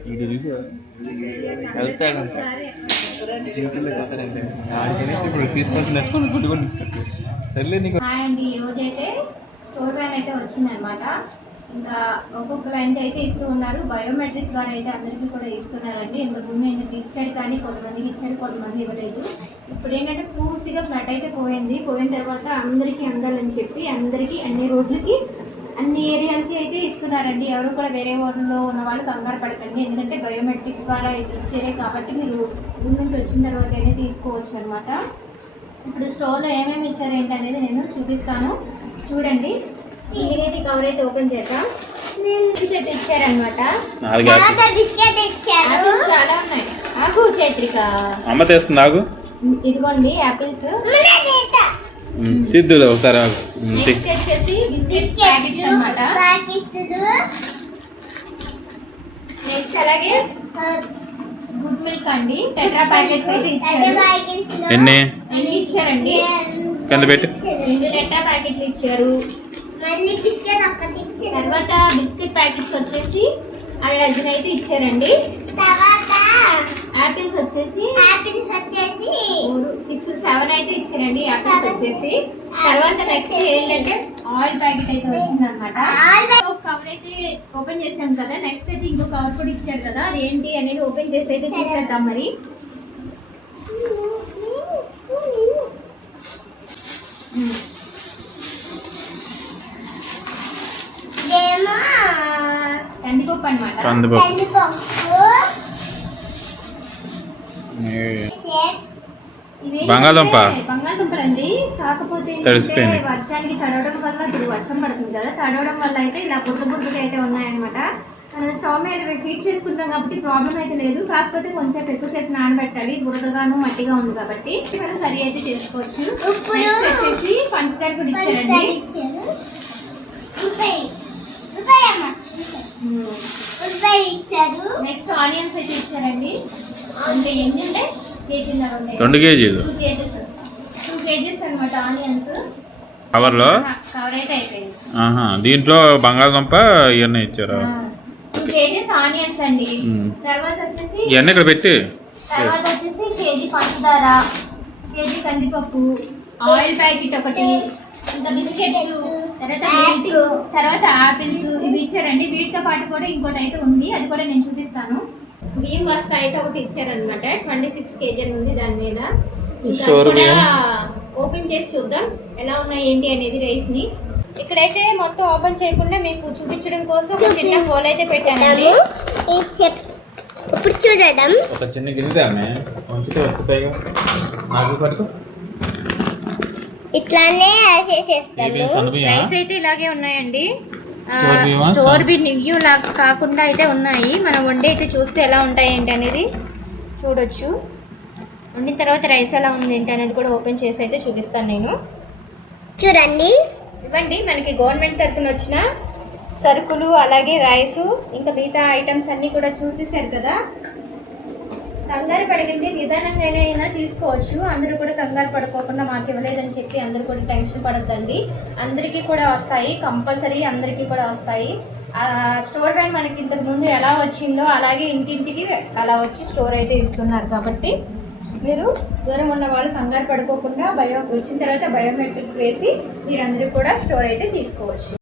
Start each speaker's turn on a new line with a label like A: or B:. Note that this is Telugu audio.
A: ఇది చూసి వెళ్తాను ఇప్పుడు తీసుకొచ్చి నేర్చుకుని గుడ్డు కూడా తీసుకొచ్చి సర్లే నీకు.
B: హాయ్ అండి, ఈరోజైతే స్టోర్ వ్యాన్ అయితే వచ్చిందనమాట. ఇంకా ఒక్కొక్క క్లయింట్ అయితే ఇస్తూ ఉన్నారు. బయోమెట్రిక్ ద్వారా అయితే అందరికీ కూడా ఇస్తున్నారండి. ఇంతకుముందు ఏంటంటే ఇచ్చారు, కానీ కొంతమందికి ఇచ్చారు, కొంతమంది ఇవ్వలేదు. ఇప్పుడు ఏంటంటే పూర్తిగా ఫ్లడ్ అయితే పోయింది. పోయిన తర్వాత అందరికీ అందాలని చెప్పి అందరికీ అన్ని రోడ్లకి అన్ని ఏరియాలకి అయితే ఇస్తున్నారండి. ఎవరు కూడా వేరే ఊర్లో ఉన్న వాళ్ళు కంగారు పడకండి, ఎందుకంటే బయోమెట్రిక్ ద్వారా ఇచ్చేదే కాబట్టి మీరు ఊరి నుంచి వచ్చిన తర్వాత అయితే తీసుకోవచ్చు అనమాట. ఇప్పుడు స్టోర్లో ఏమేమి ఇచ్చారు ఏంటి అనేది నేను చూపిస్తాను, చూడండి. ఇదైతే కవర్ అయితే ఓపెన్ చేద్దాం. అయితే ఇచ్చారనమాట. చాలా ఉన్నాయి. ఆకు చైత్రిక
A: అమ్మ తెస్తుంది ఆకు.
B: ఇదిగోండి యాపిల్స్.
A: తిద్దులే ఒకసారి.
B: నెక్స్ట్ వచ్చేసి బిస్కెట్స్ ప్యాకెట్స్ అన్నమాట. నెక్స్ట్ అలాగే గుడ్ మిల్క్ అండి, టెట్రా ప్యాకెట్స్ అయితే ఇచ్చారు.
A: ఎన్ని
B: ఇచ్చారండి?
A: కింద పెట్టి
B: 2 టెట్రా ప్యాకెట్లు ఇచ్చారు. తర్వాత బిస్కెట్ ప్యాకెట్స్ వచ్చేసి 1 డజన్ అయితే ఇచ్చారండి. యాపిల్స్ వచ్చేసి 6-7 అయితే ఇచ్చారండి యాపిల్స్ వచ్చేసి. తర్వాత నెక్స్ట్ ఏంటంటే ఆయిల్ ప్యాకెట్ అయితే వచ్చిందనమాట. కవర్ అయితే ఓపెన్ చేసాం కదా, నెక్స్ట్ అయితే ఇంకో కవర్ కూడా ఇచ్చారు కదా, అది ఏంటి అనేది ఓపెన్ చేసి అయితే చూసేద్దాం. మరి కందిపప్పు అనమాట. బంగాళదుంపలండి. కాకపోతే వర్షానికి తడవడం వల్ల, ఇప్పుడు వర్షం పడుతుంది కదా, తడవడం వల్ల అయితే ఇలా బుర్రగా అయితే ఉన్నాయన్నమాట. మనం స్టవ్ మీద హీట్ చేసుకుంటాం కాబట్టి ప్రాబ్లం అయితే లేదు. కాకపోతే కొంచెం ఎక్కువసేపు నానబెట్టాలి, బురదగాను మట్టిగా ఉంది కాబట్టి మనం సరి అయితే చేసుకోవచ్చు. వచ్చేసి పంచదార కూడా ఇచ్చారండి. నెక్స్ట్ ఆనియన్స్ అయితే ఇచ్చారండి. అంటే ఎన్ని ఉంటాయి?
A: 2 కేజీలు
B: 2 కేజీస్ అనమాట ఆనియన్స్.
A: కవర్
B: అయితే అయిపోయింది.
A: దీంట్లో బంగాళదుంప ఇవన్నీ ఇచ్చారు.
B: 2 కేజీస్ ఆనియన్స్ అండి. తర్వాత వచ్చేసి
A: ఇవన్నీ ఇక్కడ పెట్టి,
B: తర్వాత వచ్చేసి కేజీ పంచదార, కేజీ కందిపప్పు, ఆయిల్ ప్యాకెట్ ఒకటి, ఇంకా బిస్కెట్స్, తర్వాత మిల్క్, తర్వాత ఆపిల్స్ ఇవి ఇచ్చారండి. వీటితో పాటు కూడా ఇంకోటి అయితే ఉంది, అది కూడా నేను చూపిస్తాను. బియ్యం బస్తా అయితే ఒకటి ఇచ్చారనమాట. 26 కేజీ ఉంది దాని మీద. ఓపెన్ చేసి చూద్దాం ఎలా ఉన్నాయి ఏంటి అనేది రైస్ ని. ఇక్కడైతే మొత్తం ఓపెన్ చేయకుండా మీకు చూపించడం కోసం ఒక చిన్న హోల్ అయితే పెట్టానండి.
C: ఇప్పుడు చూడడం
A: ఒక చిన్న గిన్నె
C: ఇట్లానే
B: రైస్ అయితే ఇలాగే ఉన్నాయండి. స్టోర్ బి నివ్యూ లాగా కాకుండా అయితే ఉన్నాయి. మనం వండి అయితే చూస్తే ఎలా ఉంటాయి ఏంటి అనేది చూడొచ్చు. వండిన తర్వాత రైస్ ఎలా ఉంది ఏంటి అనేది కూడా ఓపెన్ చేసి అయితే చూపిస్తాను నేను.
C: చూడండి,
B: ఇవ్వండి మనకి గవర్నమెంట్ తరఫున వచ్చిన సరుకులు, అలాగే రైసు, ఇంకా మిగతా ఐటమ్స్ అన్నీ కూడా చూసేసారు కదా. కంగారు పడకండి, నిదానంగానైనా తీసుకోవచ్చు. అందరూ కూడా కంగారు పడుకోకుండా మాకు ఇవ్వలేదని చెప్పి అందరూ కూడా టెన్షన్ పడద్దండి. అందరికీ కూడా వస్తాయి, కంపల్సరీ అందరికీ కూడా వస్తాయి. స్టోర్ వ్యాన్ మనకి ఇంతకు ముందు ఎలా వచ్చిందో అలాగే ఇంటింటికి అలా వచ్చి స్టోర్ అయితే ఇస్తున్నారు. కాబట్టి మీరు దూరం ఉన్న వాళ్ళు కంగారు పడుకోకుండా వచ్చిన తర్వాత బయోమెట్రిక్ వేసి మీరందరూ కూడా స్టోర్ అయితే తీసుకోవచ్చు.